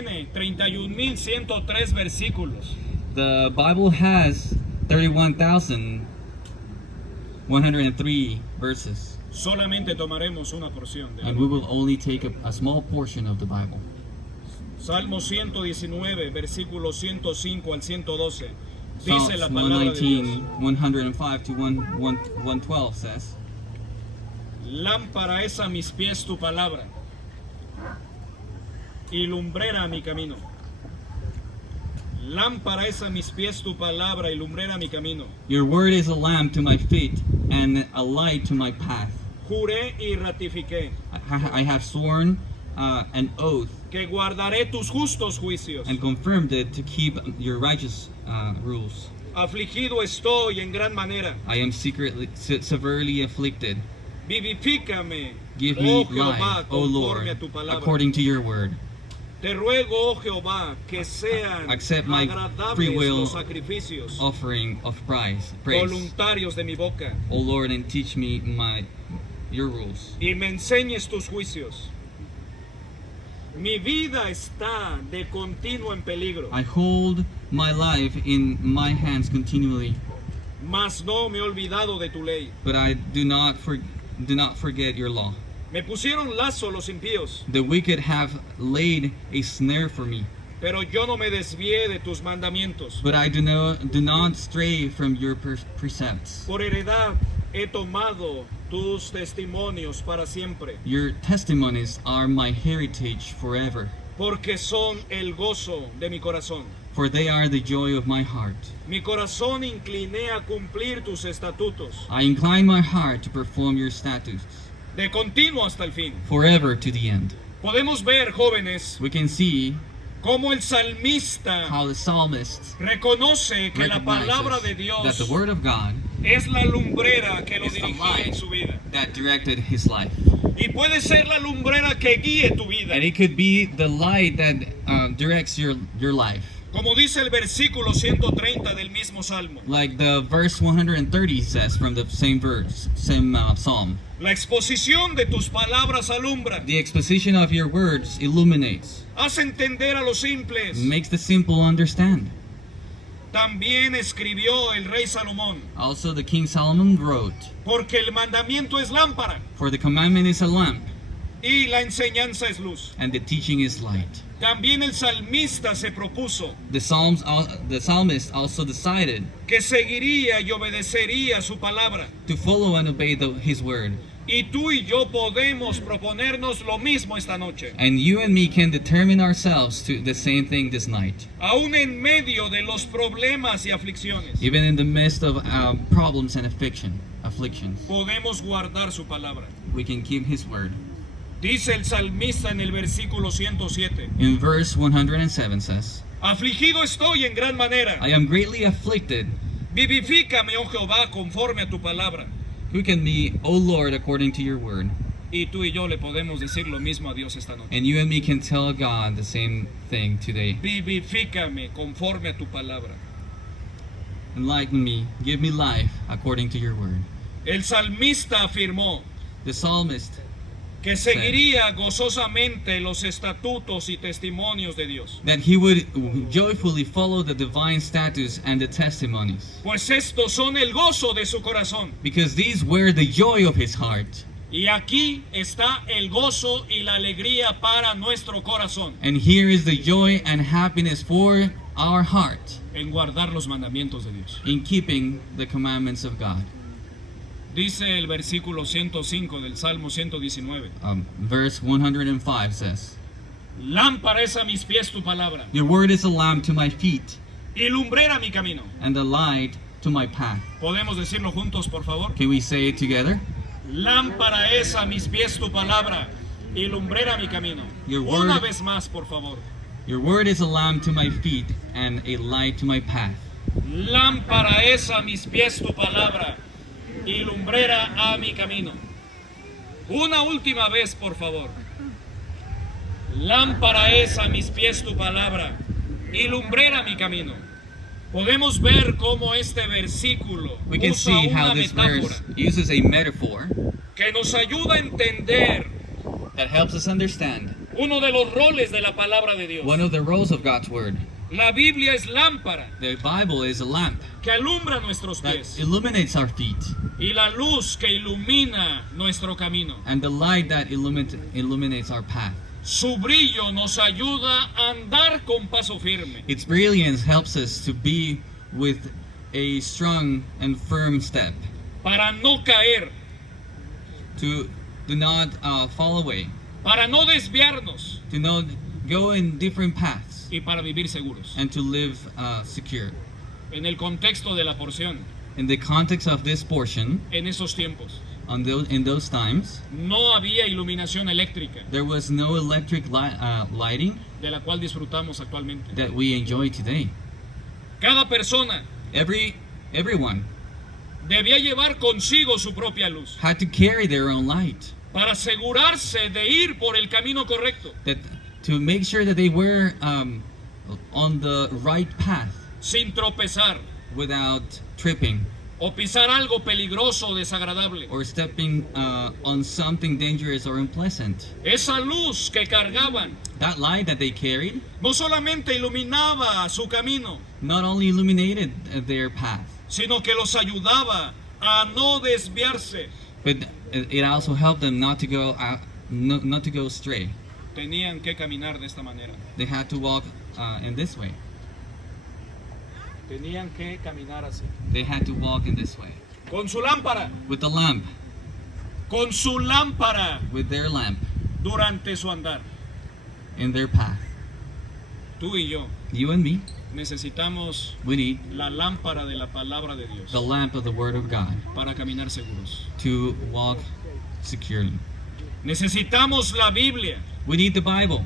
Tiene 31.103 versículos. The Bible has 31,103 verses, Solamente tomaremos una porción de and we will only take a small portion of the Bible. Salmo 119, versículos 105 al 112. Dice la Psalms palabra de Dios. 119, 105 to 112 says, Lámpara es a mis pies tu palabra y lumbrera a mi camino. Lámpara es a mis pies tu palabra y lumbrera a mi camino. Your word is a lamp to my feet and a light to my path. Juré y ratifiqué I have sworn an oath que guardaré tus justos juicios. and confirmed it to keep your righteous rules. Afligido estoy en gran manera. I am severely afflicted. Vivifícame, Give oh me Jehová, life, O conforme Lord, a tu palabra. according to your word. Te ruego, oh Jehová, que sean Accept my free agradables will los sacrificios offering of praise. voluntarios de mi boca, O Lord, and teach me your rules. y me enseñes tus juicios. Mi vida está de continuo en peligro, I hold my life in my hands continually, mas no me he olvidado de tu ley. but I do not forget your law. Me pusieron lazo los impíos, The wicked have laid a snare for me, pero yo no me desvié de tus mandamientos. but I do not stray from your precepts. Por heredad he tomado tus testimonios para siempre, Your testimonies are my heritage forever, porque son el gozo de mi corazón. for they are the joy of my heart. Mi corazón incliné a cumplir tus estatutos, I incline my heart to perform your statutes, de continuo hasta el fin. forever to the end. Podemos ver, jóvenes, We can see cómo el salmista how the psalmist reconoce que la palabra de recognizes that Dios the word of God es la lumbrera que lo is the dirigía en light su vida. that directed his life. Y puede ser la lumbrera que guíe tu vida. And it could be the light that directs your life. Como dice el versículo 130 del mismo Salmo. Like the verse 130 says from the same psalm. La exposición de tus palabras alumbra. The exposition of your words illuminates, Haz entender a los simples. makes the simple understand. También escribió el rey Salomón. Also the King Solomon wrote, Porque el mandamiento es lámpara for the commandment is a lamp, y la enseñanza es luz. and the teaching is light. También el salmista se propuso The psalmist also decided que seguiría y obedecería su palabra. to follow and obey his word. Y tú y yo podemos proponernos lo mismo esta noche. And you and me can determine ourselves to the same thing this night. Aún en medio de los problemas y aflicciones, Even in the midst of problems and afflictions, podemos guardar su palabra. we can keep his word. Dice el salmista en el versículo 107. In verse 107 says, Afligido estoy en gran manera. I am greatly afflicted. Vivifícame, oh Jehová, conforme a tu palabra. Quicken me, O Lord, according to your word. Y tú y yo le podemos decir lo mismo a Dios esta noche. And you and me can tell God the same thing today. Vivifícame conforme a tu palabra. Enlighten me, give me life according to your word. El salmista afirmó The psalmist que seguiría gozosamente los estatutos y testimonios de Dios. that he would joyfully follow the divine statutes and the testimonies, Pues estos son el gozo de su corazón. because these were the joy of his heart. Y aquí está el gozo y la alegría para nuestro corazón, And here is the joy and happiness for our heart en guardar los mandamientos de Dios. in keeping the commandments of God. Dice el versículo 105 del Salmo 119. Verse 105 says, Lámpara es a mis pies tu palabra your word is a lamp to my feet y lumbrera mi camino. and a light to my path. ¿Podemos decirlo juntos, por favor? Can we say it together? Lámpara es a mis pies tu palabra y lumbrera mi camino. Your Una word- vez más, por favor. Your word is a lamp to my feet and a light to my path. Lámpara es a mis pies tu palabra y lumbrera a mi camino. Una última vez, por favor. Lámpara es a mis pies tu palabra y lumbrera mi camino. Podemos ver cómo este versículo We can usa see una how this metáfora verse uses a metaphor que nos ayuda a entender that helps us understand Uno de los roles de la palabra de Dios. One of the roles of God's word. La Biblia es lámpara The Bible is a lamp que alumbra nuestros that pies illuminates our feet, y la luz que ilumina nuestro camino. and the light that illuminates our path. Su brillo nos ayuda a andar con paso firme. Its brilliance helps us to be with a strong and firm step, Para no caer, to do not fall away, para no desviarnos to not go in different paths, y para vivir seguros. and to live secure. En el contexto de la porción, In the context of this portion, en esos tiempos, in those times, no había iluminación eléctrica there was no electric lighting de la cual disfrutamos actualmente. that we enjoy today. Cada persona Everyone debía llevar consigo su propia luz had to carry their own light, para asegurarse de ir por el camino correcto, that to make sure that they were on the right path sin tropezar without tripping o pisar algo peligroso o desagradable. or stepping on something dangerous or unpleasant. Esa luz que cargaban That light that they carried no solamente iluminaba su camino, not only illuminated their path, sino que los ayudaba a no desviarse. but it also helped them not to go not to go astray. Tenían que caminar de esta manera. They had to walk in this way. Tenían que caminar así. They had to walk in this way Con su lámpara, with the lamp, con su lámpara with their lamp durante su andar. in their path. Tú y yo You and me, necesitamos we need la lámpara de la palabra de Dios the lamp of the Word of God para caminar seguros. to walk securely. Necesitamos la Biblia. We need the Bible.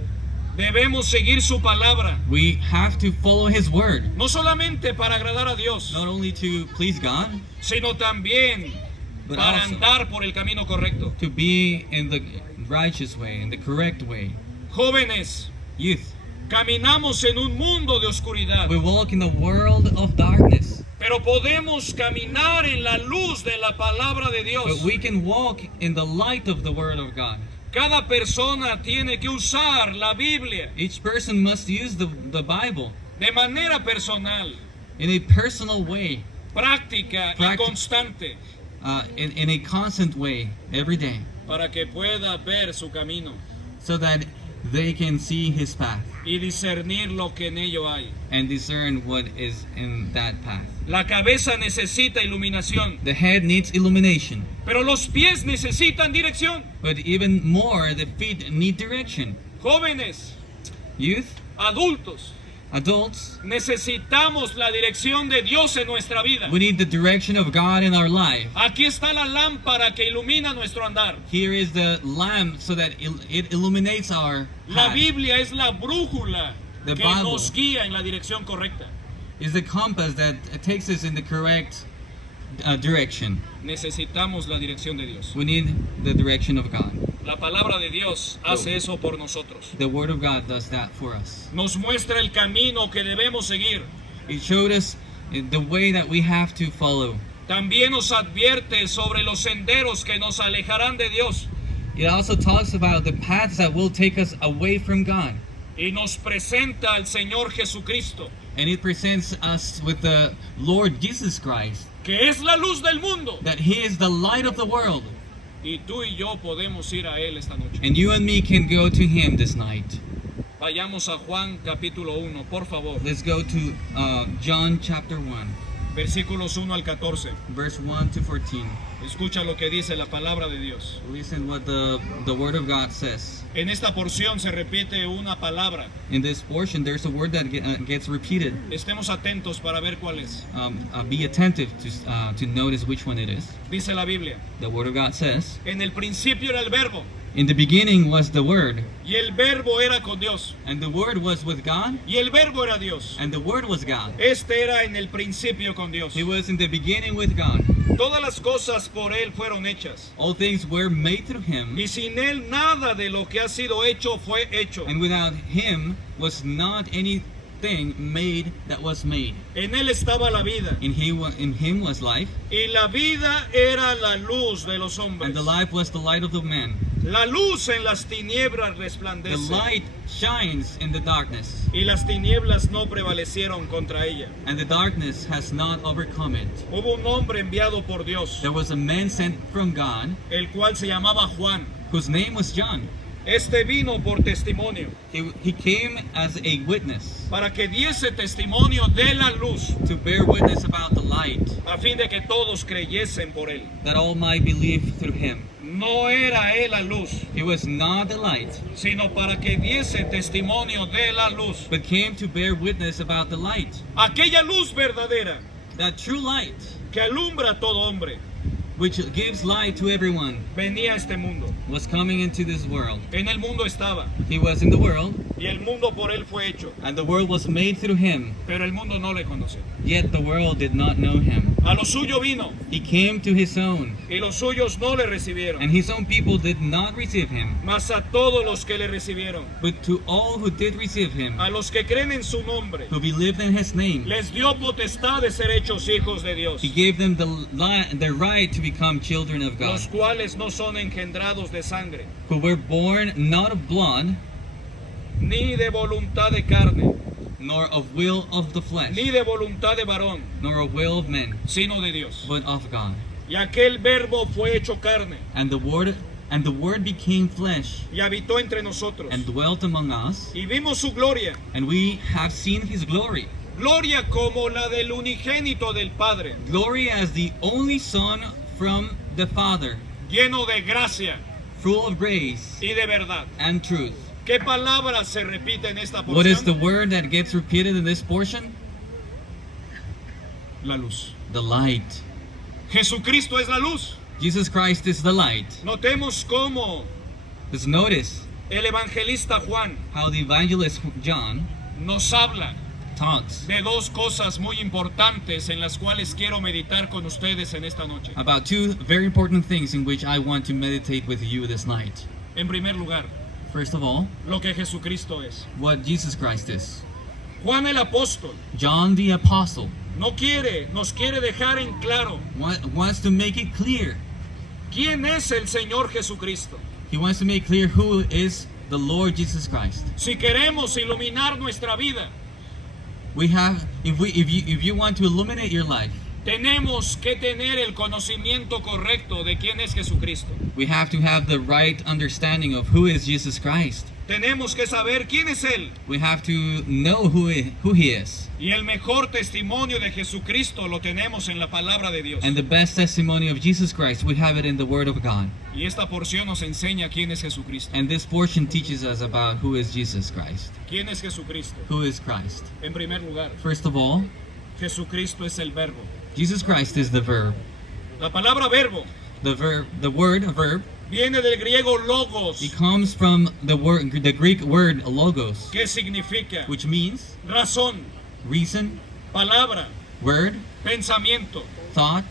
Debemos seguir su palabra, We have to follow His Word, no solamente para agradar a Dios, not only to please God, sino también but para also andar por el camino correcto. to be in the righteous way, in the correct way. Jóvenes, Youth, caminamos en un mundo de oscuridad, we walk in the world of darkness, pero podemos caminar en la luz de la palabra de Dios. but we can walk in the light of the Word of God. Cada persona tiene que usar la Biblia Each person must use the Bible de manera personal, in a personal way, práctica y constante, in a constant way, every day, para que pueda ver su camino so that they can see His path y discernir lo que en ello hay. and discern what is in that path. La cabeza necesita iluminación, The head needs illumination, pero los pies necesitan dirección. but even more, the feet need direction. Jóvenes, Youth, adultos, adults, necesitamos la dirección de Dios en nuestra vida. we need the direction of God in our life. Aquí está la lámpara que ilumina nuestro andar. Here is the lamp so that it illuminates our La path. Biblia es la brújula The que Bible nos guía en la dirección correcta. is the compass that takes us in the correct direction. Necesitamos la dirección de Dios. We need the direction of God. La palabra de Dios hace eso por nosotros. The Word of God does that for us. Nos muestra el camino que debemos seguir. It showed us the way that we have to follow. También nos advierte sobre los senderos que nos alejarán de Dios It also talks about the paths that will take us away from God. y nos presenta al Señor Jesucristo, And it presents us with the Lord Jesus Christ, que es la luz del mundo. that He is the light of the world. Y tú y yo podemos ir a Él esta noche. And you and me can go to Him this night. Vayamos a Juan capítulo 1, por favor. Let's go to John chapter 1, Versículos 1 al 14. verse 1 to 14. Escucha lo que dice la palabra de Dios. Listen what the Word of God says. En esta porción se repite una palabra. In this portion, there's a word that gets repeated. Estemos atentos para ver cuál es. Be attentive to notice which one it is. Dice la Biblia: The Word of God says, en el principio era el verbo, in the beginning was the Word, y el verbo era con Dios, and the Word was with God, y el verbo era Dios. and the Word was God. Este era en el principio con Dios. He was in the beginning with God. Todas las cosas por Él fueron hechas, All things were made through Him, y sin Él nada de lo que ha sido hecho fue hecho. and without Him was not anything made that was made. En Él estaba la vida, In Him was life, y la vida era la luz de los hombres. and the life was the light of the man. La luz en las tinieblas The resplandece light shines in the darkness, y las tinieblas no prevalecieron contra ella. and the darkness has not overcome it. Hubo un hombre enviado por Dios, There was a man sent from God el cual se llamaba Juan. whose name was John. Este vino por testimonio, He came as a witness para que diese testimonio de la luz, to bear witness about the light, a fin de que todos creyesen por él. that all might believe through him. No era él la luz, He was not the light, sino para que diese testimonio de la luz. but came to bear witness about the light. Aquella luz verdadera That true light, que alumbra a todo hombre, which gives light to everyone, venía a este mundo. was coming into this world. En el mundo estaba, He was in the world, y el mundo por él fue hecho, and the world was made through him, pero el mundo no le conoció. yet the world did not know him. A lo suyo vino, He came to his own, y los suyos no le recibieron. and his own people did not receive him. Mas a todos los que le recibieron, But to all who did receive him, a los que creen en su nombre, who believed in his name, les dio potestad de ser hechos hijos de Dios, he gave them the right to become children of God, los cuales no son engendrados de sangre, who were born not of blood, ni de voluntad de carne, nor of will of the flesh, ni de voluntad de varón, nor of will of men, sino de Dios. but of God. Y aquel verbo fue hecho carne, And the word became flesh y habitó entre nosotros, and dwelt among us, y vimos su gloria, and we have seen his glory. gloria como la del unigénito del Padre, Glory as the only Son from the Father, lleno de gracia full of grace y de verdad. and truth. ¿Qué palabra se repite en esta What is the porción? word that gets repeated in this portion? La luz. The light. Jesucristo es la luz. Jesus Christ is the light. Notemos cómo Just notice el evangelista Juan how the evangelist John nos habla talks de dos cosas muy importantes en las cuales quiero meditar con ustedes en esta noche. about two very important things in which I want to meditate with you this night. En primer lugar, First of all, lo que Jesucristo es. what Jesus Christ is. Juan el apóstol John the apostle nos quiere dejar en claro wants to make it clear. quién es el Señor Jesucristo. He wants to make clear who is the Lord Jesus Christ. Si queremos iluminar nuestra vida, We have, if you want to illuminate your life, tenemos que tener el conocimiento correcto de quién es Jesucristo. we have to have the right understanding of who is Jesus Christ. Tenemos que saber quién es Él. We have to know who he is. Y el mejor testimonio de Jesucristo lo tenemos en la palabra de Dios. And the best testimony of Jesus Christ, we have it in the Word of God. Y esta porción nos enseña quién es Jesucristo. And this portion teaches us about who is Jesus Christ. ¿Quién es Jesucristo? Who is Christ? En primer lugar, First of all, Jesucristo es el verbo. Jesus Christ is the verb. La palabra verbo The word verb, viene del griego logos, it comes from the Greek word logos, que significa which means razón, reason, palabra, word, pensamiento. thought.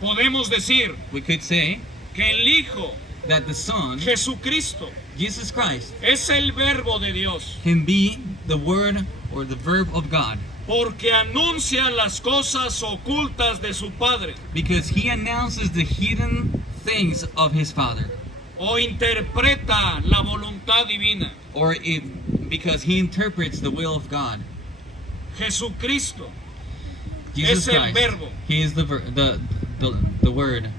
Podemos decir We could say que el Hijo, that the Son, Jesucristo, Jesus Christ, es el verbo de Dios, can be the word or the verb of God, porque anuncia las cosas ocultas de su Padre, because he announces the hidden things of his Father, o interpreta la voluntad divina. because he interprets the will of God. Jesucristo Jesus es el Christ, verbo, he is the word,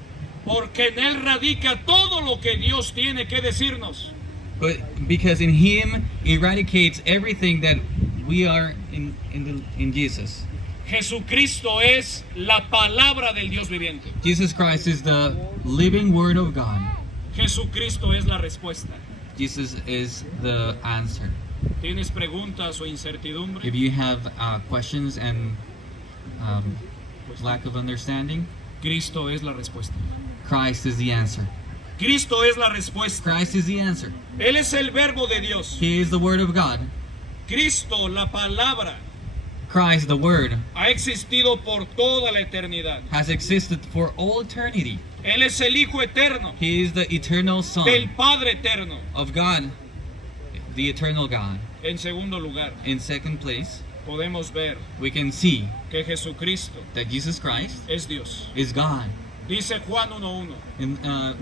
porque en Él radica todo lo que Dios tiene que decirnos. but because in him eradicates everything that we are in Jesus. Jesucristo es la palabra del Dios viviente. Jesus Christ is the living word of God. Jesucristo es la respuesta. Jesus is the answer. ¿Tienes preguntas o incertidumbre? If you have questions and lack of understanding, Cristo es la respuesta. Christ is the answer. Cristo es la respuesta. Christ is the answer. Él es el verbo de Dios. He is the word of God. Cristo, la palabra, Christ, the word, ha existido por toda la eternidad. has existed for all eternity. Él es el Hijo eterno He is the eternal del Son Padre eterno. of God, the eternal God. En segundo lugar, In second place, podemos ver we can see que Jesucristo that Jesus Christ es Dios. is God. Dice Juan 1:1. In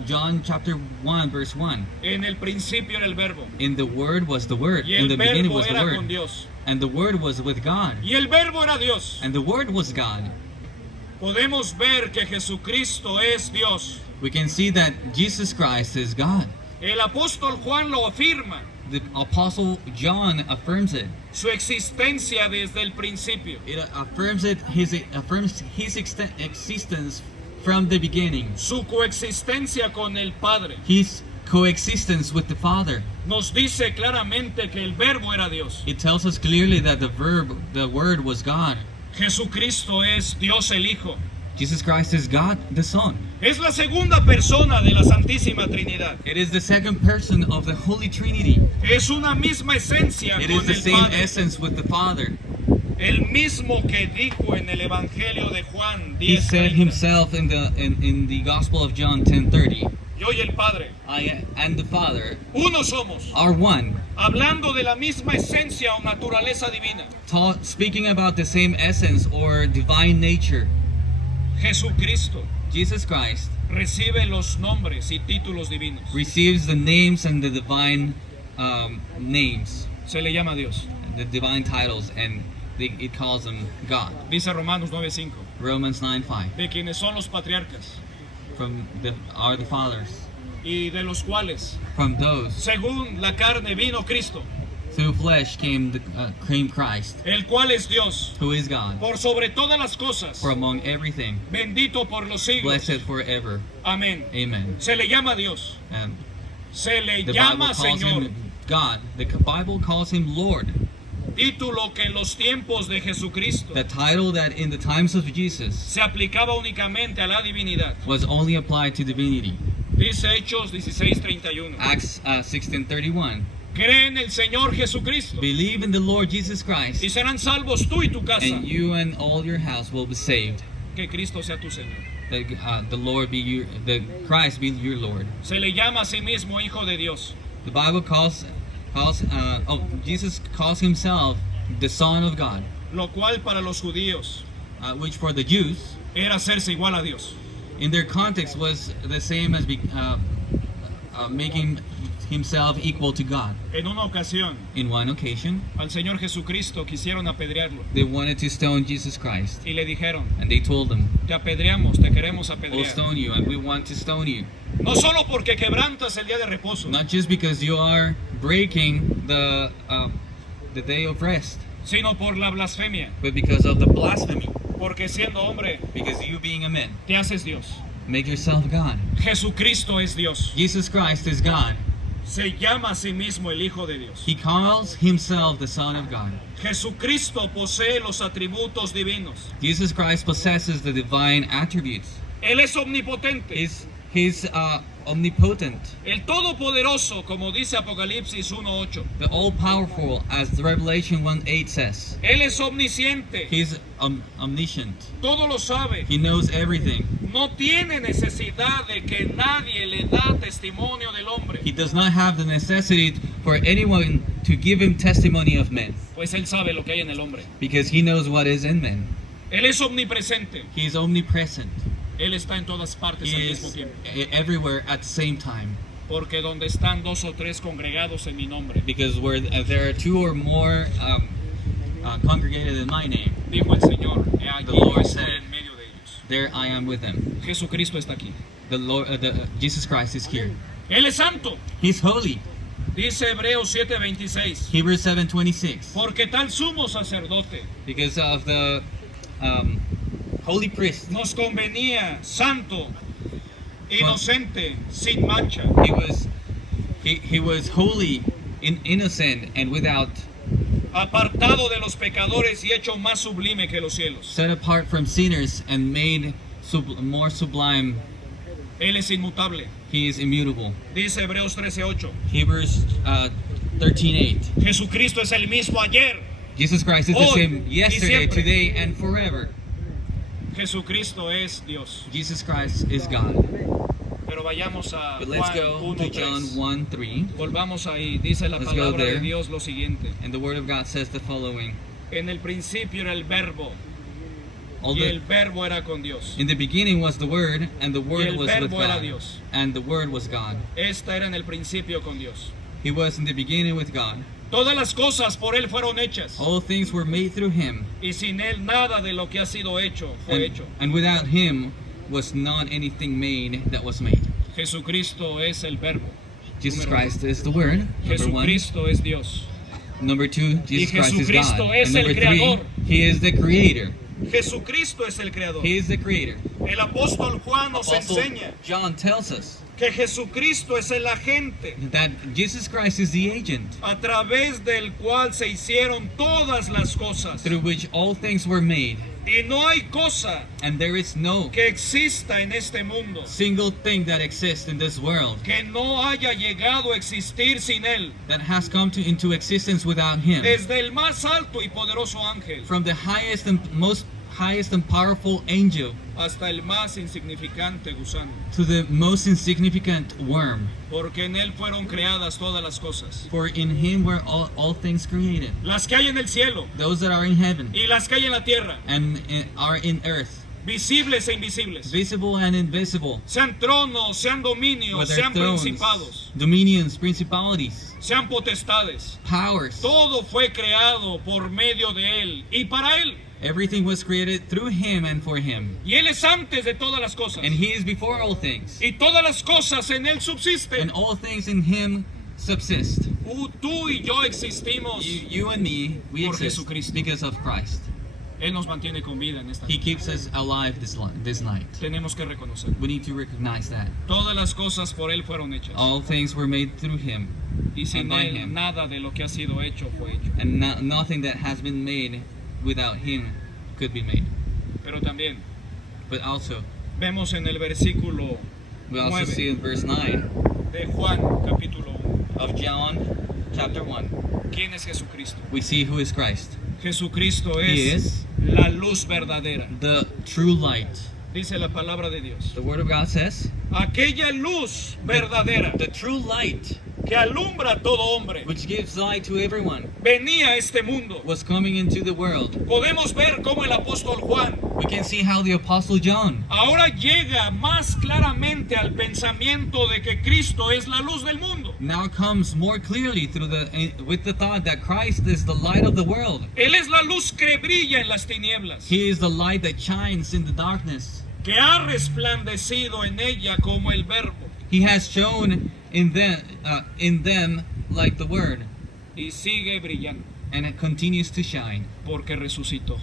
John chapter 1, verse 1. En el principio era el verbo. In the Word was the Word. Y In el the beginning verbo was the era con Word. Dios. And the Word was with God. Y el verbo era Dios. And the Word was God. Podemos ver que Jesucristo es Dios. We can see that Jesus Christ is God. El apóstol Juan lo afirma. The Apostle John affirms it. Su existencia desde el principio. It affirms his existence from the beginning. Su coexistencia con el Padre. His coexistence with the Father. Nos dice claramente que el verbo era Dios. It tells us clearly that the Word was God. Jesucristo es Dios el Hijo. Jesus Christ is God the Son. Es la segunda persona de la Santísima Trinidad. It is the second person of the Holy Trinity. Es una misma esencia It is con the el same Padre. essence with the Father. El mismo que dijo en el Evangelio de Juan He said 10:30. himself in the Gospel of John 10:30, Yo y el Padre, I and the Father uno somos. are one. Hablando de la misma esencia o naturaleza divina. Speaking about the same essence or divine nature. Jesucristo Jesus Christ recibe los nombres y títulos divinos. receives the names and the divine names, Se le llama Dios. the divine titles, and it calls him God. Dice Romanos 9:5. Romans 9:5. De quienes son los patriarcas Are the fathers, y de los cuales, from those según la carne, vino Cristo, through flesh came Christ, el cual es Dios, who is God, por sobre todas las cosas, for among everything, bendito por los siglos. blessed forever. Amén. Amen. Se le llama Dios. And Se le the Bible llama calls Señor. him God. The Bible calls him Lord. Título que en los tiempos de Jesucristo The title that in the times of Jesus se aplicaba únicamente a la divinidad. was only applied to divinity. Dice Hechos 16:31. Acts 16:31. Cree en el Señor Jesucristo Believe in the Lord Jesus Christ, y serán salvos tú y tu casa. and you and all your house will be saved. Que Cristo sea tu Señor. The Lord be the Christ be your Lord. Se le llama a sí mismo Hijo de Dios. The Bible Jesus calls himself the Son of God, Lo cual para los judíos which for the Jews, era hacerse igual a Dios. in their context, was the same as making himself equal to God. En una ocasión, In one occasion, al Señor Jesucristo quisieron apedrearlo they wanted to stone Jesus Christ, y le dijeron, and they told him, te apedreamos, te queremos "We'll apedrear. stone you, and we want to stone you, No solo porque quebrantas el día de reposo, not just because you are breaking the day of rest, sino por la blasfemia, but because of the blasphemy, porque siendo hombre because you being a man, te haces Dios. make yourself God. Jesucristo es Dios. Jesus Christ is God. Se llama a sí mismo el Hijo de Dios. He calls himself the Son of God. Jesucristo posee los atributos divinos. Jesus Christ possesses the divine attributes. Él es omnipotente, He's omnipotent, el todopoderoso, como dice Apocalipsis 1:8. the all-powerful, as the Revelation 1:8 says. Él es omnisciente, He's omniscient. todo lo sabe. He knows everything. No tiene necesidad de que nadie le da testimonio del hombre, He does not have the necessity for anyone to give him testimony of men, pues él sabe lo que hay en el hombre. because he knows what is in men. Él es omnipresente, He is omnipresent. él está en todas partes al He mismo is tiempo. everywhere at the same time. Porque donde están dos o tres congregados en mi nombre, Because where there are two or more congregated in my name, dijo el Señor, he allí The Lord estoy said, en medio de ellos. there I am with them. Jesucristo está aquí. The Lord, Jesus Christ is here. Él es santo, He's holy. dice Hebreos 7:26. Hebrews 7:26. Porque tal sumo sacerdote Because of the holy priest, nos convenía santo, inocente, sin mancha, he was holy, innocent, and without, apartado de los pecadores y hecho más sublime que los cielos. set apart from sinners, and made more sublime. Él es inmutable, He is immutable. dice Hebreos 13:8. Hebrews 13:8. Jesucristo es el mismo ayer. Jesus Christ is the Hoy same y yesterday, siempre. today, and forever. Jesucristo es Dios. Jesus Christ is God. Pero vayamos a But let's Juan go to John 1:3. 1:3. Volvamos ahí, dice la Let's go palabra de there. Dios lo siguiente. And the Word of God says the following. En el principio era el verbo, All y the, el verbo era con Dios. in the beginning was the Word, and the Word el was with verbo era God. Dios. And the Word was God. Esta era en el principio con Dios. He was in the beginning with God. Todas las cosas por él fueron hechas. All things were made through Him. Y sin él nada de lo que ha sido hecho fue hecho. And without Him was not anything made that was made. Jesucristo es el verbo. Jesus Número Christ is the Word. Number one. Jesucristo es Dios. Number two, Jesus Christ is Jesucristo God. es And number el three, creador. He is the Creator. Jesucristo es el creador. He is the Creator. El apóstol Juan nos Apostle enseña John tells us que Jesucristo es el agente that Jesus Christ is the agent a través del cual se hicieron todas las cosas. through which all things were made. Y no hay cosa And there is no que exista en este mundo single thing that exists in this world que no haya llegado a existir sin él. that has come into existence without Him. Desde el más alto y poderoso ángel From the highest and powerful angel hasta el más insignificante gusano. to the most insignificant worm. Porque en él fueron creadas todas las cosas. For in Him were all things created. Las que hay en el cielo Those that are in heaven y las que hay en la tierra. and are in earth, Visibles e invisibles. visible and invisible, Sean tronos, sean dominios, whether sean thrones, principados, dominions, principalities, sean potestades. powers. Todo fue creado por medio de él y para él. Everything was created through Him and for Him. Y él es antes de todas las cosas. And He is before all things. Y todas las cosas en él And subsisten. all things in Him subsist. Tú y yo existimos. You and me, we Por exist Jesucristo. because of Christ. Él nos mantiene con vida en esta He noche. keeps us alive this night. Tenemos que reconocer. We need to recognize that. Todas las cosas por él fueron hechas. All things were made through Him. Y sin and by él him. nada de lo que ha sido hecho fue hecho. And nothing that has been made without Him could be made. Pero también But also, vemos en el versículo we also 9 see in verse 9 de Juan capítulo 1. of John chapter 1, ¿Quién es Jesucristo? we see who is Christ. Jesucristo He es is la luz verdadera. the true light. Dice la palabra de Dios. The Word of God says, Aquella luz verdadera the true light que alumbra a todo hombre which gives light to everyone venía a este mundo. was coming into the world. Podemos ver cómo el apóstol Juan We can see how the Apostle John ahora llega más claramente al pensamiento de que Cristo es la luz del mundo. now comes more clearly with the thought that Christ is the light of the world. Él es la luz que brilla en las tinieblas, He is the light that shines in the darkness. que ha resplandecido en ella como el verbo He has shone in them like the Word, y sigue brillando and it continues to shine porque resucitó.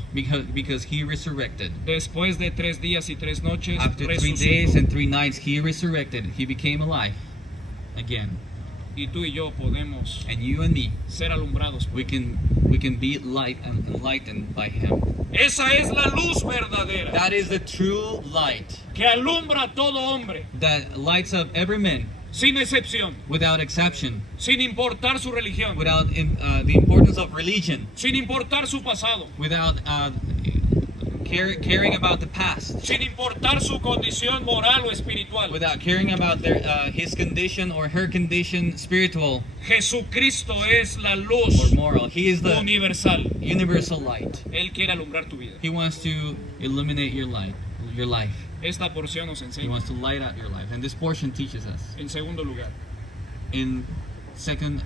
because He resurrected. Después de 3 días y 3 noches, After 3 resucitó. days and 3 nights, He resurrected. He became alive again. Y tú y yo podemos And you and me, ser alumbrados. we can be light and enlightened by Him. Esa es la luz verdadera That is the true light que alumbra a todo hombre, that lights up every man sin excepción, without exception, sin importar su religión, without the importance of religion, sin importar su pasado, without caring about the past, sin importar su condición moral o espiritual. without caring about his condition or her condition, spiritual Jesucristo es la or luz moral. He is the universal. universal light. Él quiere alumbrar tu vida. He wants to illuminate your life. Esta porción nos He enseña. wants to light up your life. And this portion teaches us En segundo lugar, in second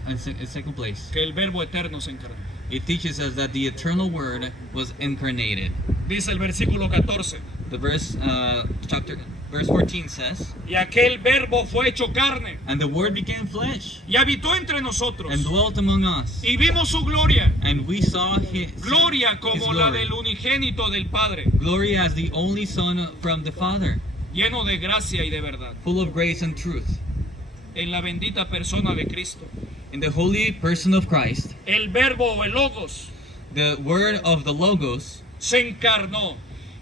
place. que el verbo eterno se encarnó. It teaches us that the eternal word was incarnated. Dice el versículo 14. The verse 14 says, Y aquel verbo fue hecho carne and the word became flesh y habitó entre nosotros. and dwelt among us. Y vimos su gloria. And we saw his Gloria como la del unigénito del Padre, glory as the only Son from the Father, lleno de gracia y de verdad. full of grace and truth. En la bendita persona de Cristo. In the holy person of Christ, El verbo o el logos the word of the Logos, se encarnó.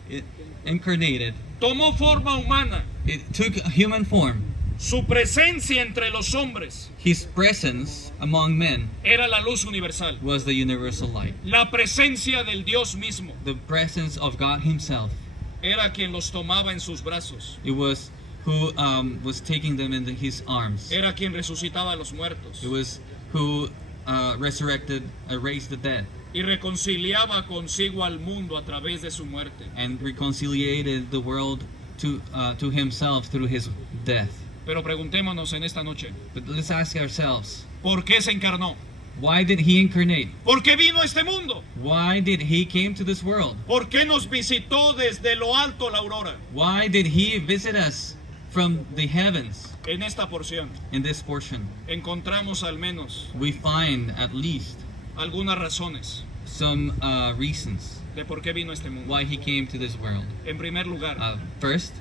it incarnated. Tomó forma humana. It took a human form. Su presencia entre los hombres His presence among men era la luz universal. was the universal light. La presencia del Dios mismo The presence of God Himself. era quien los tomaba en sus brazos. It was who was taking them in His arms. Era quien resucitaba a los muertos. It was who raised the dead. y reconciliaba consigo al mundo a través de su muerte. and reconciliated the world to himself through his death. Pero preguntémonos en esta noche, But let's ask ourselves, ¿por qué se encarnó? why did he incarnate? ¿Por qué vino a este mundo? Why did he came to this world? ¿Por qué nos visitó desde lo alto la aurora? Why did he visit us from the heavens? En esta porción In this portion, encontramos al menos we find at least algunas razones some reasons de por qué vino a este mundo. why he came to this world. En primer lugar, First,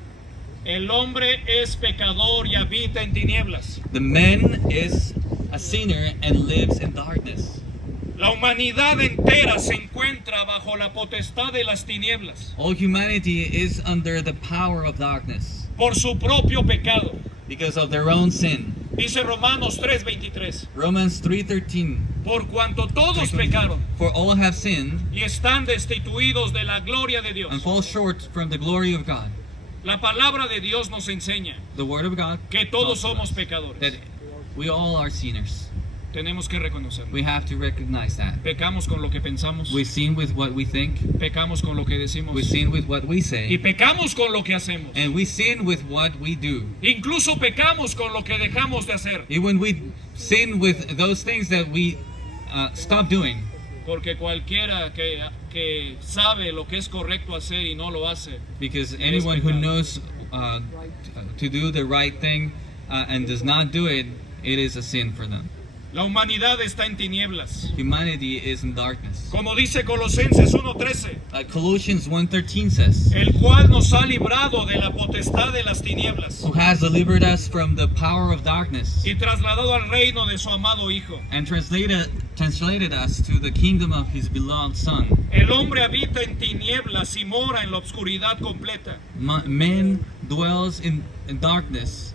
el hombre es pecador y habita en tinieblas. the man is a sinner and lives in darkness. La humanidad entera se encuentra bajo la potestad de las tinieblas All humanity is under the power of darkness por su propio pecado. because of their own sin. Dice Romanos 3:23, Romans 3:13. por cuanto todos pecaron For all have sinned y están destituidos de la gloria de and Dios. fall short from the glory of God. La palabra de Dios nos enseña The word of God que todos tells us somos pecadores. that we all are sinners. Tenemos que reconocerlo. We have to recognize that. Pecamos con lo que pensamos, We sin with what we think. pecamos con lo que decimos We sin with what we y say. pecamos con lo que hacemos. And we sin with what we do. Incluso pecamos con lo que dejamos de hacer, Even we sin with those things that we stop doing. porque cualquiera que sabe lo que es correcto hacer y no lo hace, Because anyone who pecado. knows to do the right thing and does not do it, it is a sin for them. la humanidad está en tinieblas. Humanity is in darkness. Como dice Colosenses 1:13, Colossians 1:13 says, el cual nos ha librado de la potestad de las tinieblas who has delivered us from the power of darkness y trasladado al reino de su amado Hijo. and translated us to the kingdom of his beloved Son. El hombre habita en tinieblas y mora en la oscuridad completa. Man dwells in darkness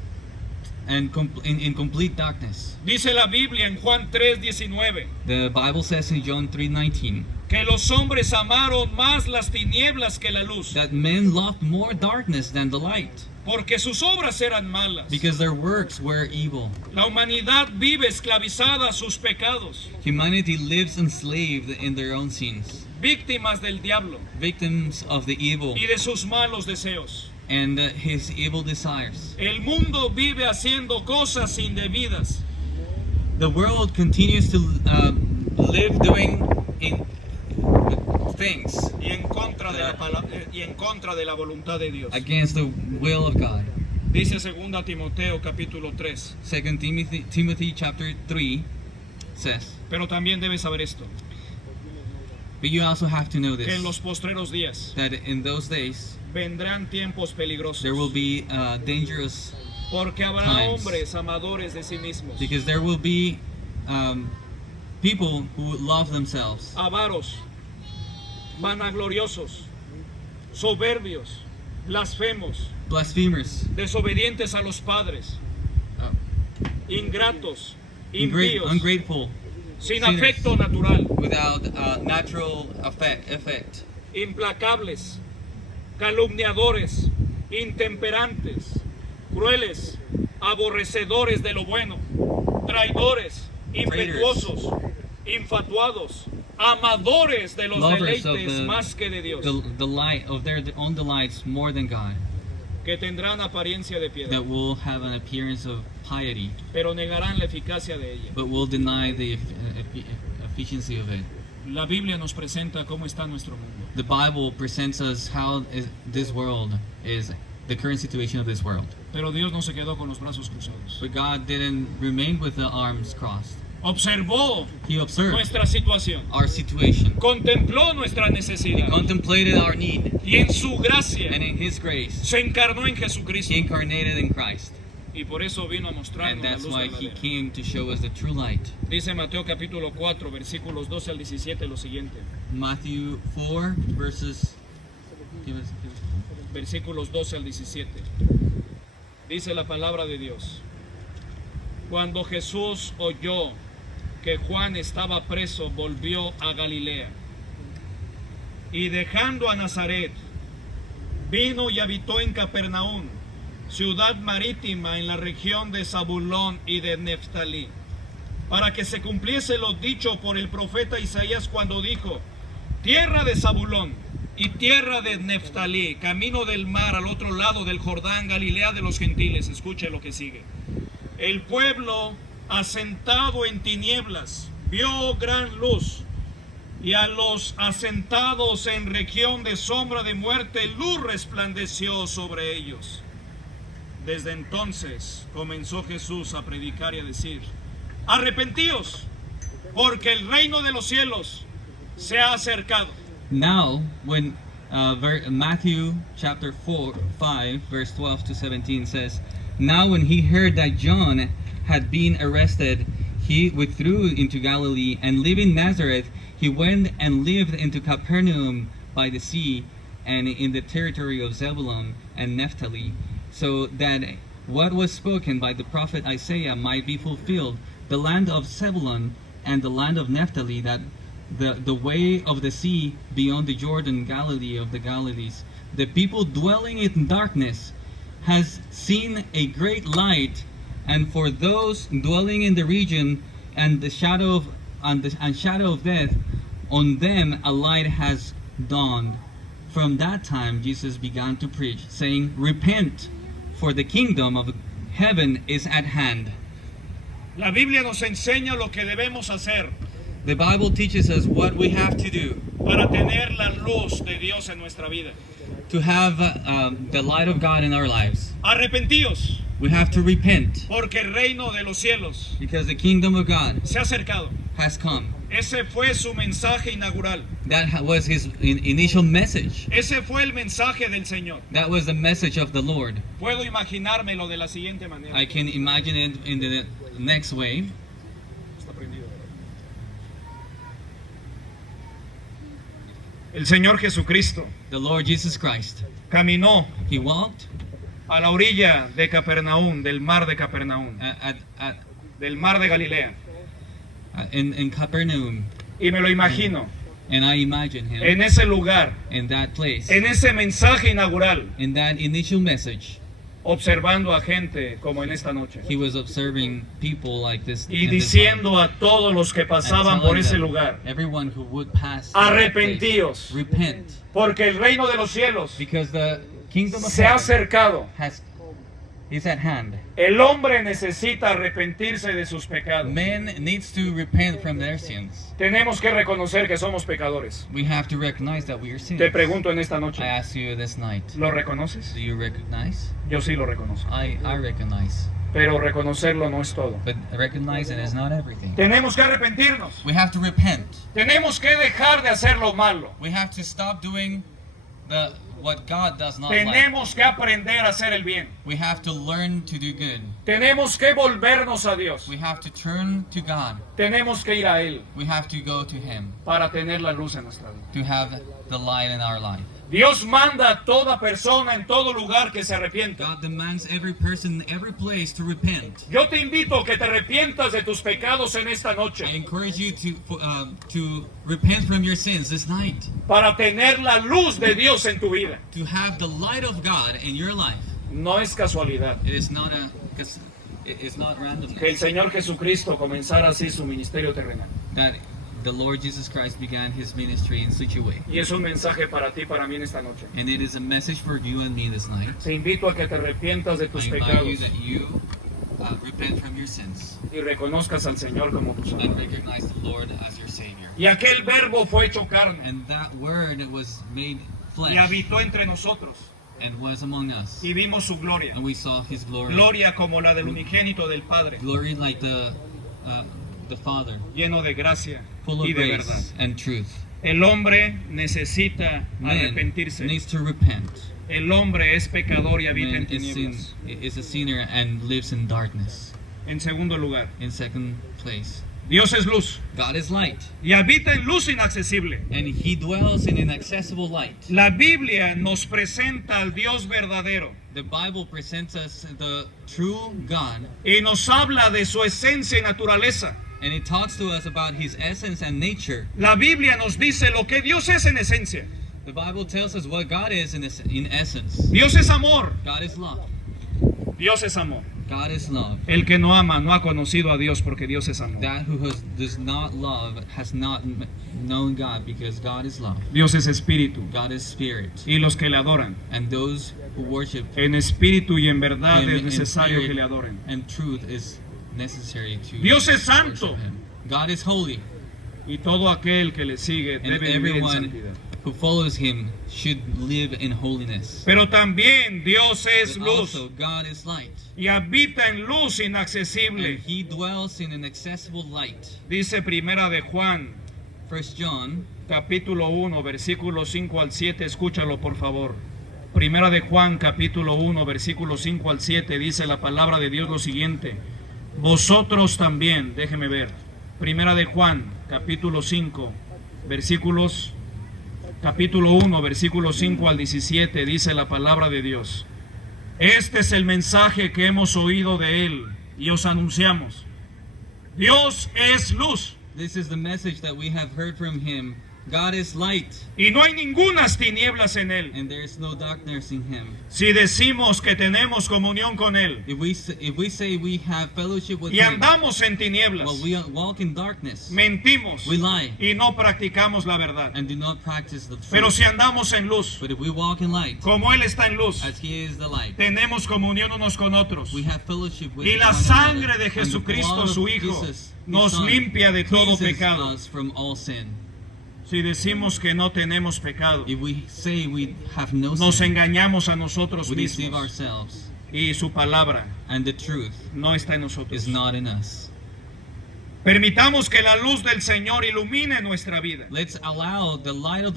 and in complete darkness. Dice la Biblia en Juan 3:19 The Bible says in John 3:19 que los hombres amaron más las tinieblas que la luz, that men loved more darkness than the light porque sus obras eran malas. because their works were evil. La humanidad vive esclavizada a sus pecados, Humanity lives enslaved in their own sins, víctimas del diablo victims of the evil y de sus malos deseos. and his evil desires. El mundo vive haciendo cosas indebidas The world continues to live doing things y en contra de la voluntad de Dios. against the will of God. Dice 2 Timoteo capítulo 3. 2 Timothy chapter 3 says, Pero también debes saber esto, but you also have to know que en this, los postreros días that in those days vendrán tiempos peligrosos, there will be dangerous, porque habrá times. hombres amadores de sí mismos, because there will be people who love themselves, avaros, vanagloriosos, soberbios, blasfemos, blasphemers, desobedientes a los padres, uh, ingratos, impíos, ungrateful, sin sinners. afecto natural, without natural effect, implacables, calumniadores, intemperantes, crueles, aborrecedores de lo bueno, traidores, impetuosos, infatuados, amadores de los lovers of deleites más que de Dios, the light of their own delights more than God, que tendrán apariencia de piedad, that will have an appearance of piety, pero negarán la eficacia de ella. but will deny the efficiency of it. La Biblia nos presenta cómo está nuestro mundo. The Bible presents us how this world is, the current situation of this world. Pero Dios no se quedó con los brazos cruzados. But God didn't remain with the arms crossed. Observó He observed nuestra situación, our situation. contempló nuestra He necesidad contemplated our need, y en su gracia and in His grace, se encarnó en Jesucristo. He incarnated in Christ. Y por eso vino a mostrarnos And la that's luz why He verdadera. came to show us the true light. Dice Mateo capítulo 4, versículos 12 al 17 lo siguiente. Matthew 4 verses. Versículos 12 al 17. Dice la palabra de Dios. Cuando Jesús oyó que Juan estaba preso, volvió a Galilea. Y dejando a Nazaret, vino y habitó en Capernaum, ciudad marítima en la región de Zabulón y de Neftalí, para que se cumpliese lo dicho por el profeta Isaías cuando dijo: tierra de Zabulón y tierra de Neftalí, camino del mar al otro lado del Jordán, Galilea de los gentiles. Escuche lo que sigue. El pueblo asentado en tinieblas vio gran luz, y a los asentados en región de sombra de muerte, luz resplandeció sobre ellos. Desde entonces comenzó Jesús a predicar y a decir: arrepentíos, porque el reino de los cielos se ha acercado. Now, when Matthew chapter 5, verse 12 to 17 says, now when he heard that John had been arrested, he withdrew into Galilee, and leaving Nazareth, he went and lived into Capernaum by the sea, and in the territory of Zebulun and Naphtali, so that what was spoken by the prophet Isaiah might be fulfilled, the land of Zebulun and the land of Naphtali, that the way of the sea beyond the Jordan, Galilee of the Galilees. The people dwelling in darkness has seen a great light, and for those dwelling in the region and the shadow of death, on them a light has dawned. From that time Jesus began to preach, saying, repent, for the kingdom of heaven is at hand. La Biblia nos enseña lo que debemos hacer The Bible teaches us what we have to do para tener la luz de Dios en nuestra vida. to have the light of God in our lives. Arrepentíos, We have to repent porque el reino de los cielos because the kingdom of God se ha acercado. has come. Ese fue su mensaje inaugural. That was his initial message. Ese fue el mensaje del Señor. That was the message of the Lord. Puedo imaginármelo de la siguiente manera. I can imagine it in the next way. Está prendido, ¿verdad? El Señor Jesucristo The Lord Jesus Christ, caminó he walked a la orilla de Capernaum, del mar de Capernaum, del mar de Galilea. In Capernaum, Y me lo imagino and I imagine him en ese lugar, in that place, en ese mensaje inaugural, in that initial message. observando a gente como en esta noche. He was observing people like this Y in this time, diciendo a todos los que and pasaban telling por ese them, lugar: everyone who would pass that place, arrepentíos, repent, porque el reino de los cielos because the kingdom of se ha heaven acercado. is at hand. El hombre necesita arrepentirse de sus pecados. Man needs to repent from their sins. Tenemos que reconocer que somos pecadores. We have to recognize that we are Te sinners. pregunto en esta noche, I ask you this night, ¿lo reconoces? do you recognize? Yo sí lo reconozco. I recognize. Pero reconocerlo no es todo. But recognizing is not everything. Tenemos que arrepentirnos. We have to repent. Tenemos que dejar de hacer lo malo. We have to stop doing what God does not like. Tenemos que aprender a hacer el bien. We have to learn to do good. Tenemos que volvernos a Dios. We have to turn to God. Tenemos que ir a Él We have to go to Him para tener la luz en nuestra vida. to have the light in our life. Dios manda a toda persona en todo lugar que se arrepienta. God demands every person, every place to repent. Yo te invito a que te arrepientas de tus pecados en esta noche I encourage you to repent from your sins this night, para tener la luz de Dios en tu vida. to have the light of God in your life. No es casualidad It's not random que el Señor Jesucristo comenzara así su ministerio terrenal. that the Lord Jesus Christ began His ministry in such a way. Y es un mensaje para ti, para mí en esta noche. And it is a message for you and me this night. Te invito a que te arrepientas de I tus invite you pecados that you repent from your sins y reconozcas al Señor como tu and Salvador. recognize the Lord as your Savior. Y aquel verbo fue hecho carne And that word was made y flesh habitó entre nosotros and was among us. y vimos su gloria. And we saw His glory. Gloria como la del unigénito del Padre, Glory like the Father, lleno de gracia full of y de verdad. grace and truth. El hombre necesita Man arrepentirse. needs to repent. El hombre es pecador y habita en Man tinieblas. is a sinner and lives in darkness. En segundo lugar, In second place, Dios es luz God is light, y habita en luz inaccesible. and He dwells in inaccessible light. La Biblia nos presenta al Dios verdadero The Bible presents us the true God, y nos habla de su esencia y naturaleza. and it talks to us about His essence and nature. La Biblia nos dice lo que Dios es en esencia. The Bible tells us what God is in essence. Dios es amor. God is love. Dios es amor. God is love. El que no ama no ha conocido a Dios porque Dios es amor. That who does not love has not known God, because God is love. Dios es espíritu. God is spirit. Y los que le adoran And those who worship en espíritu y en verdad Him es in necesario spirit que le adoren. and truth is necessary to Dios es santo. worship Him. God is holy, Y todo aquel que le sigue and debe vivir en everyone santidad. who follows Him should live in holiness. Pero también Dios es But luz also, God is light, y habita en luz and inaccesible. He dwells in an accessible light. Dice Primera de Juan, 1 John capítulo 1, versículos 5 al 7, escúchalo por favor. Primera de Juan, capítulo 1, versículos 5 al 7, dice la palabra de Dios lo siguiente: vosotros también, déjeme ver. Primera de Juan, capítulo 5, capítulo 1, versículos 5 al 17, dice la palabra de Dios: este es el mensaje que hemos oído de él y os anunciamos. Dios es luz This is the message that we have heard from Him. God is light, y no hay ningunas tinieblas en él. and there is no darkness in Him. Si decimos que tenemos comunión con él If we say we have fellowship with y Him, andamos en tinieblas, well, we walk in darkness mentimos We lie. y no practicamos la verdad. and do not practice the Pero truth. si andamos en luz, But if we walk in light, como él está en luz, as He is the light, tenemos comunión unos con otros. we have fellowship with Y la one sangre another. de And the Jesucristo, blood of su Hijo, Jesus, His nos Son, limpia de todo cleanses pecado. us from all sin. Si decimos que no tenemos pecado, If we say we have no nos sin, engañamos a nosotros we deceive mismos ourselves, y su palabra and the truth no está en nosotros. is not in us. Permitamos que la luz del Señor ilumine nuestra vida, Let's allow the light of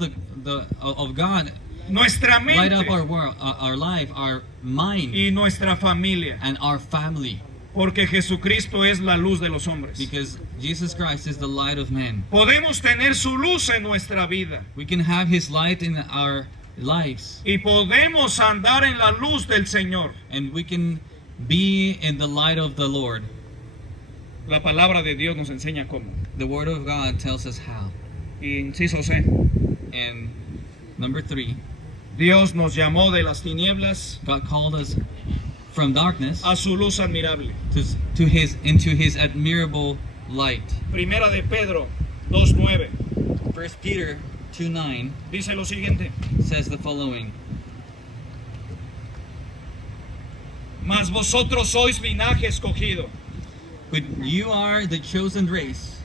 of God nuestra light up mente our world, our life, our mind, y nuestra familia, and our family, porque Jesucristo es la luz de los hombres. because Jesus Christ is the light of men. Podemos tener su luz en nuestra vida We can have His light in our lives, y podemos andar en la luz del Señor. and we can be in the light of the Lord. La palabra de Dios nos enseña cómo. The Word of God tells us how. Y inciso C, And number 3, Dios nos llamó de las tinieblas God called us from darkness a su luz admirable. into His admirable light. Primera de Pedro 2:9 1 Peter 2:9 dice lo siguiente: says the following: mas vosotros sois linaje escogido, But you are the chosen race,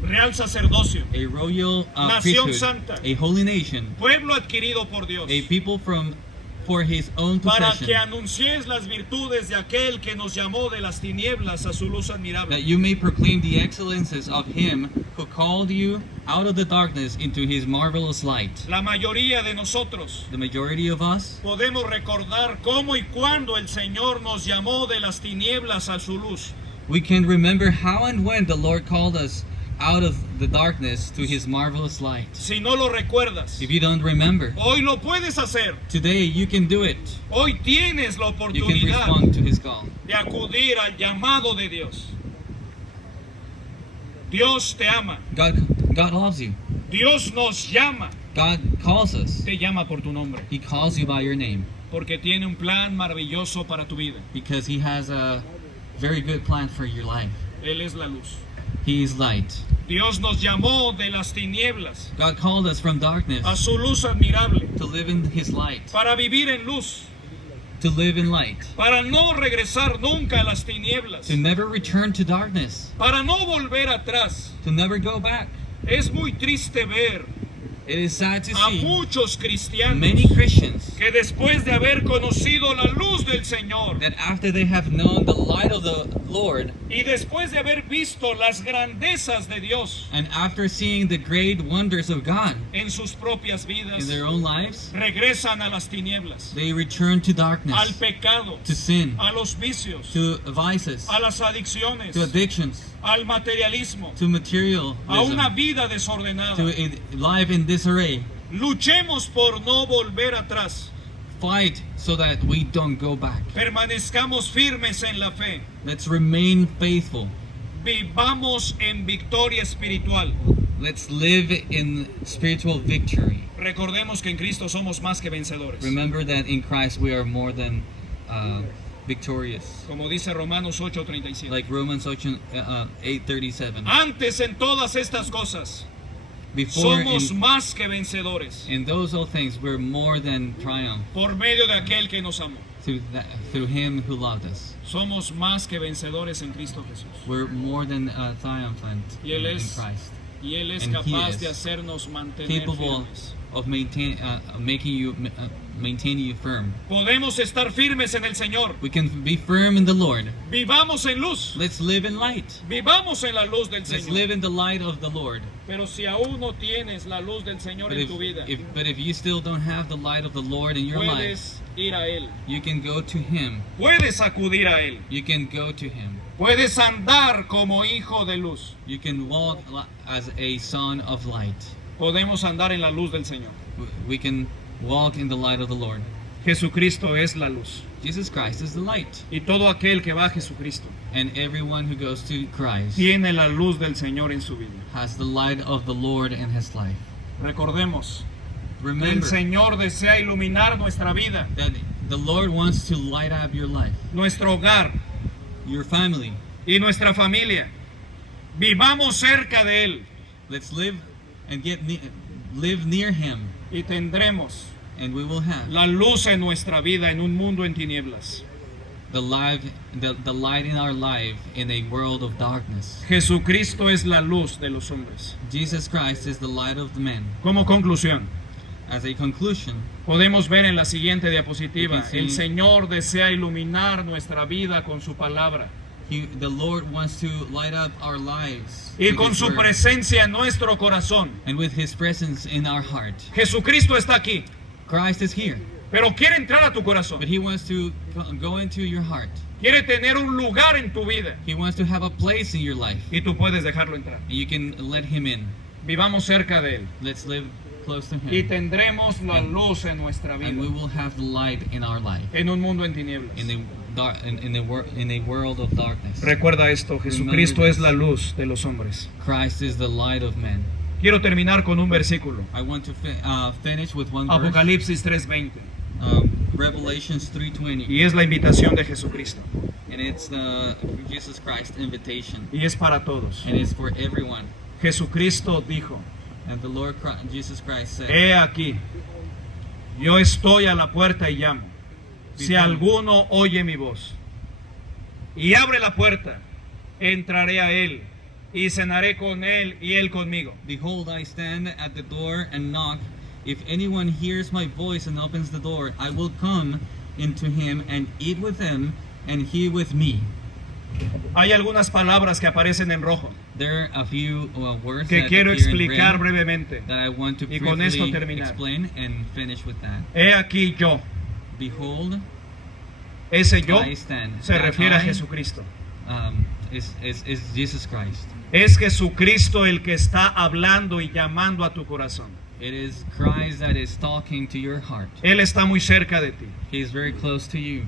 real sacerdocio, a royal Nación priesthood, santa. a holy nation, pueblo adquirido por Dios, a people for His own para possession, que anunciéis las virtudes de aquel que nos llamó de las tinieblas a su luz admirable. that you may proclaim the excellences of Him who called you out of the darkness into His marvelous light. La mayoría de nosotros The majority of us podemos recordar cómo y cuándo el Señor nos llamó de las tinieblas a su luz. we can remember how and when the Lord called us out of the darkness to His marvelous light. Si no lo recuerdas, If you don't remember, hoy lo puedes hacer. today you can do it. Hoy tienes la You can oportunidad respond to His call. de acudir al llamado de Dios. Dios te ama. God loves you. Dios nos llama. God calls us. Te llama por tu nombre. He calls you by your name Porque tiene un plan maravilloso para tu vida. because He has a very good plan for your life. Él es la luz. He is light. Dios nos llamó de las tinieblas God called us from darkness a su luz admirable. to live in His light, Para vivir en luz. to live in light, Para no regresar nunca a las tinieblas. to never return to darkness, Para no volver atrás. to never go back. Es muy triste ver It is sad to a see muchos cristianos many Christians que después de haber conocido la luz del Señor that after they have known the light of the Lord, y después de haber visto las grandezas de Dios and after seeing the great wonders of God en sus propias in vidas, their own lives, regresan a las tinieblas, they return to al darkness, pecado, to sin, a los vicios, to vices, a las adicciones, to addictions, al materialismo, to materialism, a una vida to desordenada. a life in disarray. Luchemos por no volver atrás. Fight so that we don't go back. Permanezcamos firmes en la fe. Let's remain faithful. Vivamos en victoria espiritual. Let's live in spiritual victory. Recordemos que en Cristo somos más que vencedores. Remember that in Christ we are more than victorious. como dice Romanos 8:37. Like Romans 8:37. Antes en todas estas cosas Before somos más que vencedores in those all things we're more than triumph por medio de aquel que nos amó. through him who loved us. Somos más que vencedores en Cristo Jesús. We're more than triumphant Y Él in es Christ. Y Él es And he capaz is de hacernos mantener Capable firmes. of maintaining you firm. Podemos estar firmes en el Señor. We can be firm in the Lord. Vivamos en luz. Let's live in light. Vivamos en la luz del Let's Señor. live in the light of the Lord. Pero si aún no tienes la luz del Señor But en tu vida, if you still don't have the light of the Lord in your life, puedes ir a Él. you can go to him. Puedes acudir a Él. You can go to him. Puedes andar como hijo de luz. You can walk as a son of light. Podemos andar en la luz del Señor. We can walk in the light of the Lord. Jesucristo es la luz. Jesus Christ is the light. Y todo aquel que va a Jesucristo And everyone who goes to Christ tiene la luz del Señor en su vida. has the light of the Lord in his life. Recordemos que el Remember Señor desea iluminar nuestra vida, that the Lord wants to light up your life, nuestro hogar your family. y nuestra familia. Vivamos cerca de Él Let's live and live near him, y tendremos and we will have la luz en nuestra vida en un mundo en tinieblas. the light in our life in a world of darkness. Jesucristo es la luz de los hombres. Jesus Christ is the light of the man. Como conclusión, As a conclusion, podemos ver en la siguiente diapositiva, You can see- el Señor desea iluminar nuestra vida con su palabra the Lord wants to light up our lives y with con his su word, presencia en nuestro corazón. and with his presence in our heart. Jesucristo está aquí, Christ is here, pero quiere entrar a tu corazón. but he wants to go into your heart. Quiere tener un lugar en tu vida He wants to have a place in your life, y tú puedes dejarlo entrar. and you can let him in. Vivamos cerca de Él Let's live close to y him, tendremos la luz en nuestra and we vida will have the light in our life en un mundo en tinieblas. in a world of darkness. Recuerda esto, Jesucristo es la luz de los hombres. Christ is the light of men. Quiero terminar con un versículo. I want to finish with one verse, Apocalipsis 3:20. Revelations 3:20, Y es la invitación de Jesucristo. and it's the Jesus Christ invitation, Y es para todos. and it's for everyone. Jesucristo dijo, And the Lord Jesus Christ said, he aquí, yo estoy a la puerta y llamo. Si alguno oye mi voz y abre la puerta, entraré a él y cenaré con él y él conmigo. "Behold, I stand at the door and knock. If anyone hears my voice and opens the door, I will come into him and eat with him, and he with me." Hay algunas palabras que aparecen en rojo There are a few words que that quiero appear in explicar red brevemente. that I want to Y con esto briefly terminar. explain and finish with that. He aquí yo. Behold, Ese yo I stand. se That refiere a I, Jesucristo. is Jesus Christ. Es Jesucristo el que está hablando y llamando a tu corazón. It is Christ that is talking to your heart. Él está muy cerca de ti. He is very close to you.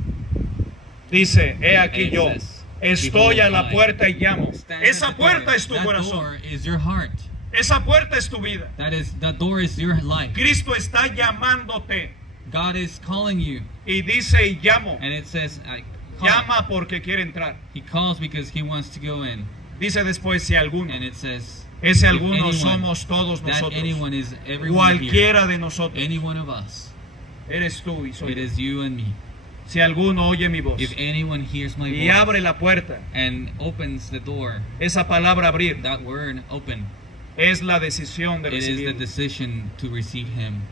Dice, he aquí It yo. says, Estoy a la "Behold, I puerta y llamo. stand at Esa the puerta door." es tu That corazón. door is your heart. Esa puerta es tu vida. That door is your life. Cristo está llamándote. God is calling you, Y dice, y llamo. and it says, I call. Llama porque quiere entrar. He calls because he wants to go in, Dice después, si alguno. and it says, Ese if alguno anyone, somos todos that nosotros. anyone is everyone here, Cualquiera de nosotros. any one of us. Eres tú y soy It yo. is you and me. Si alguno oye mi voz If anyone hears my y voice abre la puerta, and opens the door, esa palabra abrir that word open, es la decisión de it is the recibir. decision to receive him.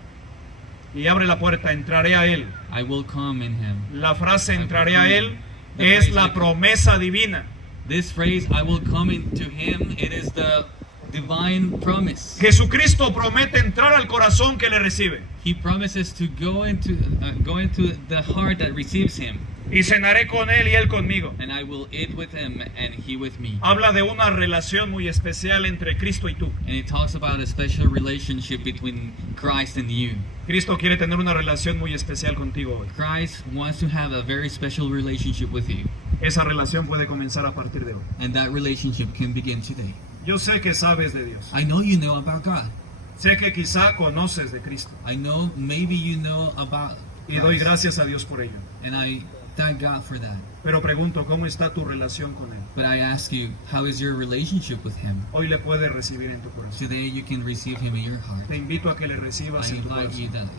Y abre la puerta, entraré a él. I will come in him. La frase entraré a él The es phrase la I- promesa divina. This phrase, I will come into him, it is the divine promise. Jesucristo promete entrar al corazón que le recibe. He promises to go into the heart that receives him, Y cenaré con él y él conmigo. and I will eat with him and he with me. Habla de una relación muy especial entre Cristo y tú. And it talks about a special relationship between Christ and you. Cristo quiere tener una relación muy especial contigo hoy. Christ wants to have a very special relationship with you, Esa relación puede comenzar a partir de hoy. and that relationship can begin today. Yo sé que sabes de Dios. I know you know about God. Sé que quizá conoces de Cristo. I know maybe you know about Y doy Christ, gracias a Dios por ello. and I thank God for that. Pero pregunto, ¿cómo está tu relación con Él? But I ask you, how is your relationship with Him? Hoy le puedes recibir en tu corazón. Today you can receive Him in your heart. Te invito a que le recibas I en tu invite you corazón.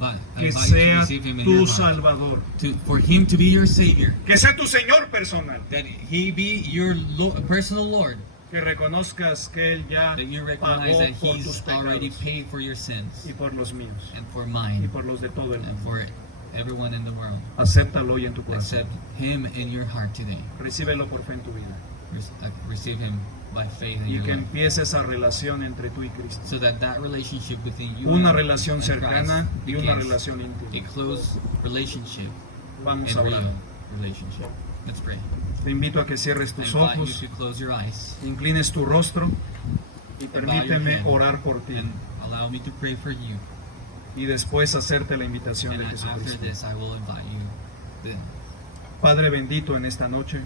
I Que invite you to sea receive Him in tu your heart. Salvador. For Him to be your Savior. Que sea tu Señor personal. That He be your personal Lord. Que reconozcas que Él ya That you recognize pagó that por tus He's already pecados paid for your sins y por los míos and for y mine por los de todo el and mundo. for everyone in the world. Acéptalo hoy en tu corazón. Accept Him in your heart today. Recíbelo por fe en tu vida. Receive Him by faith in Y your que life. empiece esa relación entre tú y Cristo. So that relationship within you Una and relación Christ cercana y una begins relación a íntima. close relationship Vamos a and orar. real relationship. Let's pray. Te invito a que cierres I tus invite you ojos, to close your eyes inclines tu rostro y bow your permíteme head orar por ti and allow me to pray for you. y después hacerte la invitación And de after Jesucristo. this, I will invite you. Then, Padre bendito, en esta noche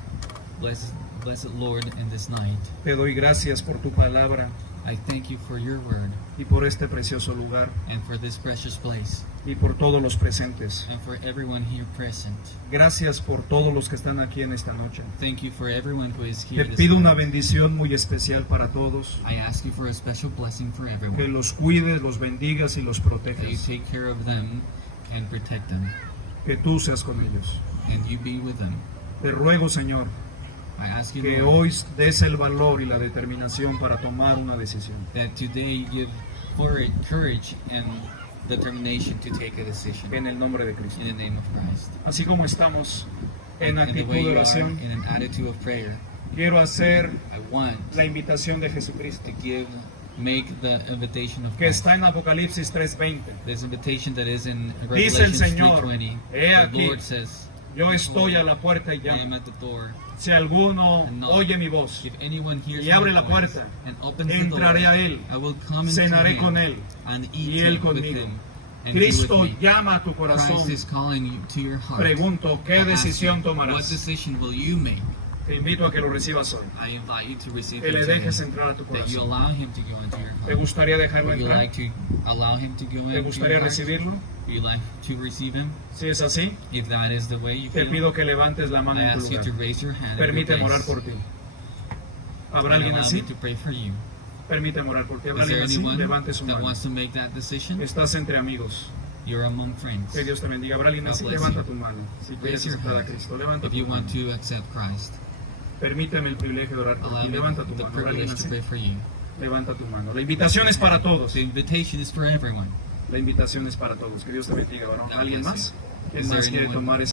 blessed Lord, in this night, te doy gracias por tu palabra I thank you for your word y por este precioso lugar and for this precious place y por todos los presentes. and for everyone here present. Gracias por todos los que están aquí en esta noche. Thank you for everyone who is Te here this pido una night. bendición muy especial para todos, I ask you for a special blessing for que everyone. los cuides, los bendigas y los That you protejas, take care of them and protect them, que tú seas con ellos. and you be with them. Te ruego, Señor, I ask you, que Lord, hoy des el valor y la determinación para tomar una decisión. that today you give courage and determination to take a decision En el nombre de Cristo. in the name of Christ. Así como estamos en And the actitud way de you are oración, in an attitude of prayer, quiero hacer I want la invitación de Jesucristo, to make the invitation of que Christ. está en Apocalipsis 3:20. This invitation that is in Dice el Revelation Señor, 3:20. he The aquí, Lord says, yo estoy a la puerta y I am llamo. at the door. Si alguno And knock. oye mi voz, If anyone hears Y abre my la voice puerta, and opens the door, entraré a él, I will come into cenaré him con él and y eat él with conmigo. him and Cristo he with me. llama a tu corazón. Christ is calling you to your heart. Pregunto, ¿qué I ask decisión you, what tomarás? decision will you make? Te invito a que lo recibas hoy, I invite you to receive que him le today, dejes entrar a tu that you corazón. allow him to go into your ¿Te heart. gustaría dejarlo Would you entrar? like to allow him to go ¿Te into your gustaría heart? recibirlo? Would you like to receive him? Si es así, If that is the way you te feel, pido que levantes la I mano en tu ask you to lugar. raise your hand at your Permíteme orar place por ti. ¿Habrá and alguien allow así? me to pray for you. Permíteme orar por ti. ¿Habrá Is there alguien así? anyone Levante su that mano. wants to make that decision? Estás entre amigos. You're among friends. Que Dios te bendiga. ¿Habrá alguien God así? bless Levanta you. tu mano. Si Raise quieres your aceptar a hand Cristo, levanta if tu you want mano. to accept Christ. Permíteme el privilegio de orar por Allow ti. me Levanta tu the mano. ¿Habrá alguien privilege to así? pray for you. Levanta tu mano. La invitación es para todos. The invitation is for everyone. La invitación es para todos. Que Dios te bendiga, varón. God ¿Alguien bless más? you. ¿Quién Is there más quiere anyone? tomar esa